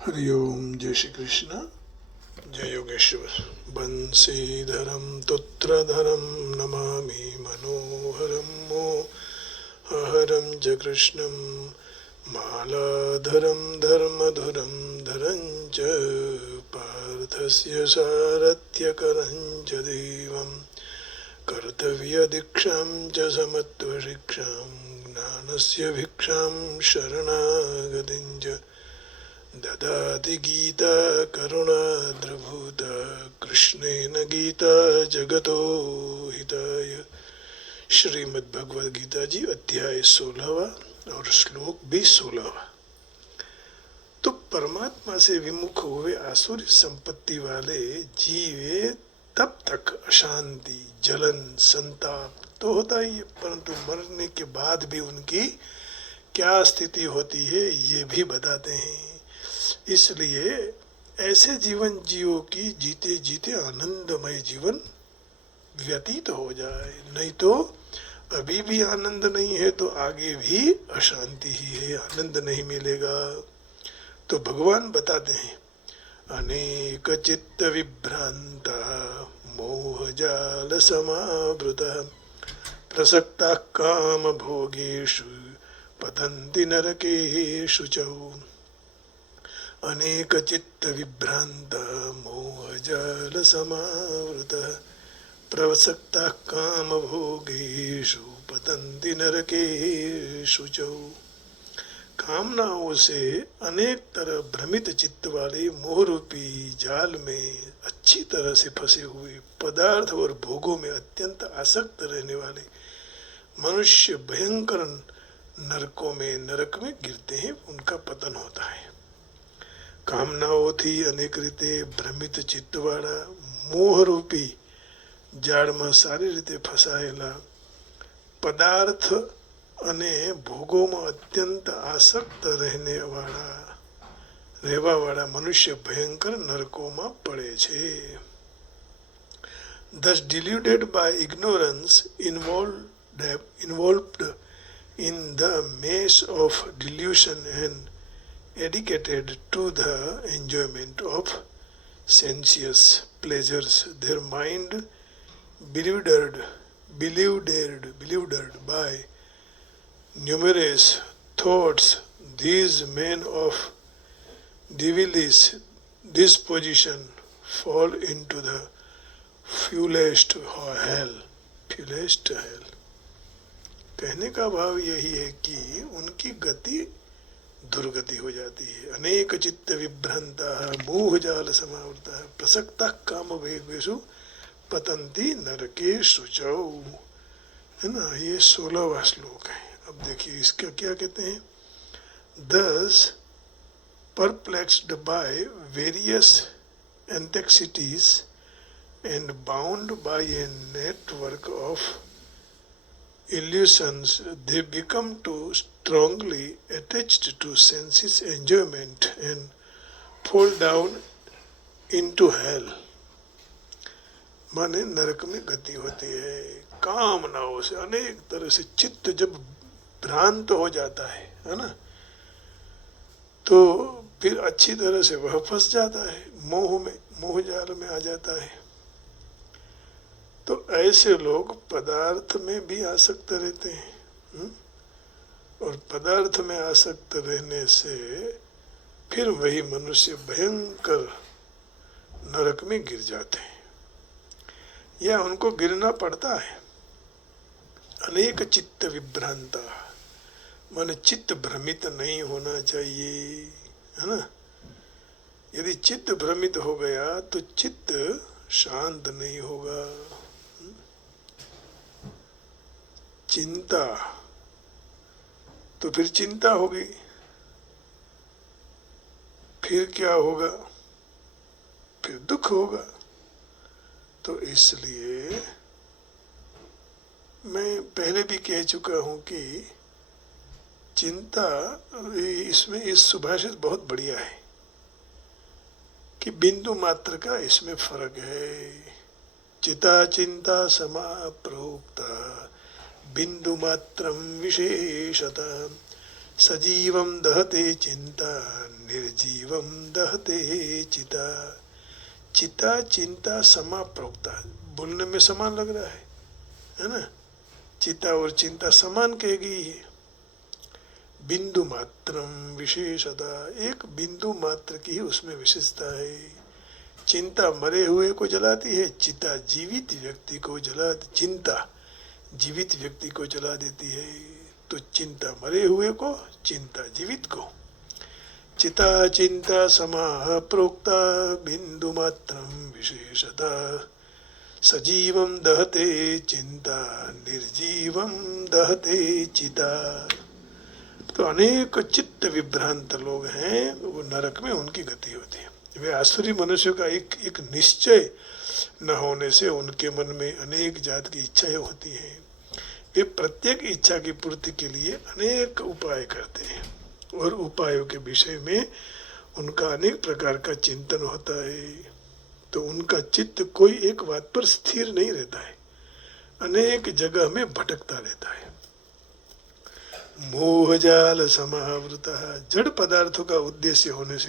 हरिओम। जय श्री कृष्ण। जय योगेश्वर। बंशीधरम तुत्रधरम नमामि मनोहरम मोहहरम च कृष्णं मालाधरम धर्मधुरं धरं च पार्थस्य सारथ्यकरं च देवं कर्तव्यदीक्षां च समत्वशिक्षां ज्ञानस्य भिक्षां शरणागतिं च ददाति गीता करुणाद्रभूता कृष्णेन गीता जगतो हिताय। श्रीमद्भगवद गीता जी अध्याय 16 और श्लोक भी 16। तो परमात्मा से विमुख हुए आसुरी संपत्ति वाले जीवे तब तक अशांति, जलन, संताप तो होता ही है, परंतु मरने के बाद भी उनकी क्या स्थिति होती है ये भी बताते हैं। इसलिए ऐसे जीवन जियो कि जीते जीते आनंदमय जीवन व्यतीत हो जाए। नहीं तो अभी भी आनंद नहीं है तो आगे भी अशांति ही है, आनंद नहीं मिलेगा। तो भगवान बताते हैं, अनेक चित्त विभ्रांता मोह जाल समावृता प्रसक्ता काम भोगेषु पतन्ति नरकेषु च। अनेक चित्त विभ्रांत मोहजाल समावृत प्रसक्ता काम भोगेषु पतन्ति नरकेषु च। कामनाओं से अनेक तरह भ्रमित चित्त वाले मोहरूपी जाल में अच्छी तरह से फंसे हुए, पदार्थ और भोगों में अत्यंत आसक्त रहने वाले मनुष्य भयंकर नरकों में, नरक में गिरते हैं, उनका पतन होता है। कामनाओं थी अनेक रीते भ्रमित चित्तवाड़ा मोह रूपी जाड़માં સારી રીતે ફસાયેલા પદાર્થ અને ભોગોમાં અત્યંત આસક્ત રહેવાવાળા મનુષ્ય ભયંકર નરકોમાં પડે છે. Thus deluded by ignorance, involved in the maze of delusion and dedicated to the enjoyment of sensuous pleasures, their mind bewildered by numerous thoughts, these men of devilish disposition fall into the fullest hell. कहने का भाव यही है कि उनकी गति दुर्गति हो जाती है। अनेक चित्त विभ्रांता मोह जाल समावृता प्रसक्ता काम भोगेषु पतन्ति नरकेषु च। है ना, ये 16वां श्लोक है। अब देखिए इसका क्या कहते हैं। Thus perplexed by various anxieties and bound by a network of illusions, they become too strongly attached to senses enjoyment and fall down into hell. माने नरक में गति होती है। कामनाओं से अनेक तरह से चित्त जब भ्रांत हो जाता है ना, तो फिर अच्छी तरह से वह फंस जाता है, मोह जाल में आ जाता है। तो ऐसे लोग पदार्थ में भी आसक्त रहते हैं, और पदार्थ में आसक्त रहने से फिर वही मनुष्य भयंकर नरक में गिर जाते हैं, या उनको गिरना पड़ता है। अनेक चित्त विभ्रांता माने चित्त भ्रमित नहीं होना चाहिए, है ना। यदि चित्त भ्रमित हो गया तो चित्त शांत नहीं होगा। चिंता तो फिर चिंता होगी, फिर क्या होगा, फिर दुख होगा। तो इसलिए मैं पहले भी कह चुका हूं कि चिंता, इसमें इस सुभाषित बहुत बढ़िया है कि बिंदु मात्र का इसमें फर्क है। चिता चिंता समा प्रोक्ता बिंदु मात्रम विशेषता सजीवम दहते चिंता निर्जीवम दहते चिता। चिता चिंता समा प्रोक्ता, बोलने में समान लग रहा है ना। चिता और चिंता समान कह गई है। बिंदु मात्रम विशेषता, एक बिंदु मात्र की ही उसमें विशेषता है। चिंता मरे हुए को जलाती है, चिता जीवित व्यक्ति को चिंता जीवित व्यक्ति को जला देती है। तो चिंता मरे हुए को, चिंता जीवित को। चिता चिंता समा प्रोक्ता बिंदु मात्रम विशेषता। सजीवम दहते चिंता निर्जीवम दहते चिता। तो अनेक चित्त विभ्रांत लोग हैं, वो नरक में उनकी गति होती है। वे आसुरी मनुष्यों का एक निश्चय न होने से उनके मन में अनेक जात की इच्छाएं होती हैं। वे प्रत्येक इच्छा की पूर्ति के लिए अनेक उपाय करते हैं और उपायों के विषय में उनका अनेक प्रकार का चिंतन होता है। तो उनका चित्त कोई एक बात पर स्थिर नहीं रहता है, अनेक जगह में भटकता रहता है। मोहजाल समावृता, जड़ पदार्थों का उद्देश्य होने से